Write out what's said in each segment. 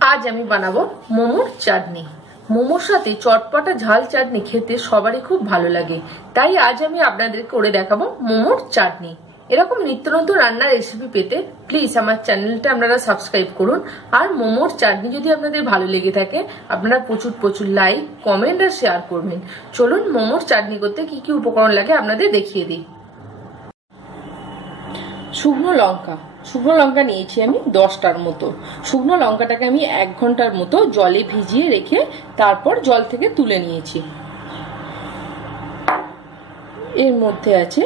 আজ আমি বানাবো মোমোর চাটনি। মোমোর সাথে চটপটা ঝাল চাটনি খেতে সবারই খুব ভালো লাগে, তাই আজ আমি আপনাদের করে দেখাবো মোমোর চাটনি। এরকম নিত্য নতুন রান্নার রেসিপি পেতে প্লিজ আমার চ্যানেলটা আপনারা সাবস্ক্রাইব করুন। আর মোমোর চাটনি যদি আপনাদের ভালো লেগে থাকে আপনারা প্রচুর লাইক, কমেন্ট আর শেয়ার করবেন। চলুন মোমোর চাটনি করতে কি কি উপকরণ লাগে আপনাদের দেখিয়ে দিই। শুকনো লঙ্কা নিয়েছি আমি 10টার মতো। শুকনো লঙ্কাটাকে আমি 1 ঘন্টার মতো জলে ভিজিয়ে রেখে তারপর জল থেকে তুলে নিয়েছি। এর মধ্যে আছে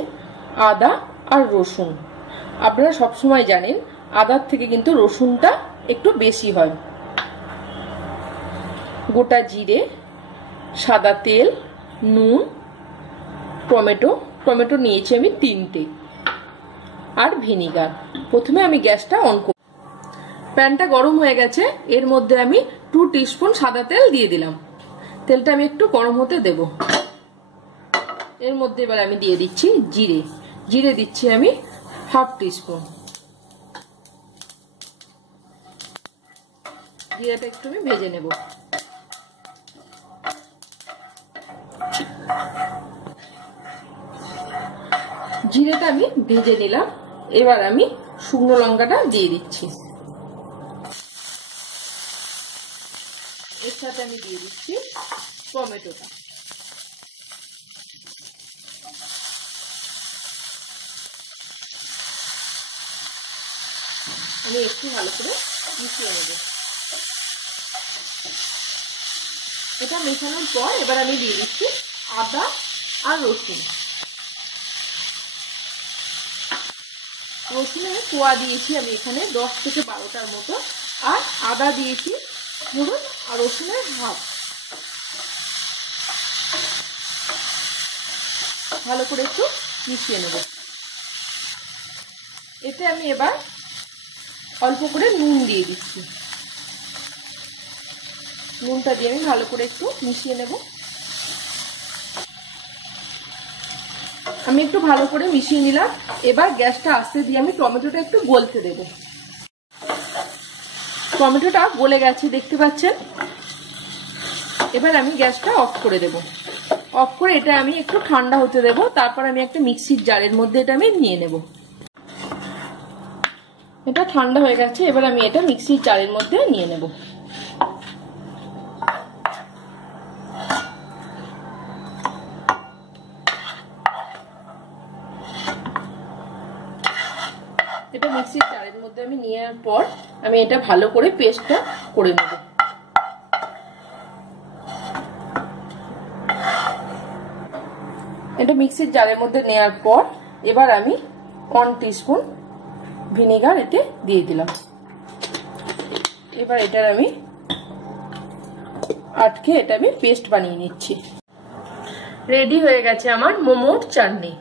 আদা আর রসুন। আপনারা সবসময় জানেন আদার থেকে কিন্তু রসুনটা একটু বেশি হয়। গোটা জিরে, সাদা তেল, নুন, টমেটো নিয়েছি আমি 3টে, আর ভিনিগার। প্রথমে আমি গ্যাসটা অন করব। প্যানটা গরম হয়ে গেছে, এর মধ্যে আমি 2 টিস্পুন সাদা তেল দিয়ে দিলাম। তেলটা আমি একটু গরম হতে দেব। এর মধ্যে এবার আমি দিয়ে দিচ্ছি জিরে দিচ্ছি আমি 1/2 টিস্পুন। জিরাটা একটু আমি ভেজে নেব। জিরেটা আমি ভেজে নিলাম। এবার আমি শুকনো লঙ্কাটা দিয়ে দিচ্ছি। এর সাথে আমি দিয়ে দিচ্ছি টমেটোটা। আমি একটু ভালো করে মিশিয়ে নেব। এটা মেশানোর পর এবার আমি দিয়ে দিচ্ছি আদা আর রসুনের কোয়া দিয়েছি আমি এখানে 10 থেকে 12টার মতো, আর আদা দিয়েছি ধরুন, আর রসুনের হাফ। ভালো করে একটু মিশিয়ে নেব। এতে আমি এবার অল্প করে নুন দিয়ে দিচ্ছি। নুনটা দিয়ে আমি ভালো করে একটু মিশিয়ে নেব। আমি একটু ভালো করে মিশিয়ে নিলাম। এবার গ্যাসটা আস্তে দিয়ে আমি টমেটোটা একটু গলতে দেব। টমেটোটা গলে গেছে দেখতে পাচ্ছেন। এবার আমি গ্যাসটা অফ করে দেব। অফ করে এটা আমি একটু ঠান্ডা হতে দেব। তারপর আমি একটা মিক্সির জারের মধ্যে এটা আমি নিয়ে নেব। এটা ঠান্ডা হয়ে গেছে, এবার আমি এটা মিক্সির জারের মধ্যে নিয়ে নেব। এটা মিক্সির জারের মধ্যে আমি নেওয়ার পর আমি এটা ভালো করে পেস্টটা করে নেব। এটা মিক্সির জারের মধ্যে নেওয়ার পর এবার আমি 1 টিস্পুন ভিনিগার এতে দিয়ে দিলাম। এবার এটা আমি আটকে এটা আমি পেস্ট বানিয়ে নিচ্ছি। রেডি হয়ে গেছে আমার মোমোর চাটনি।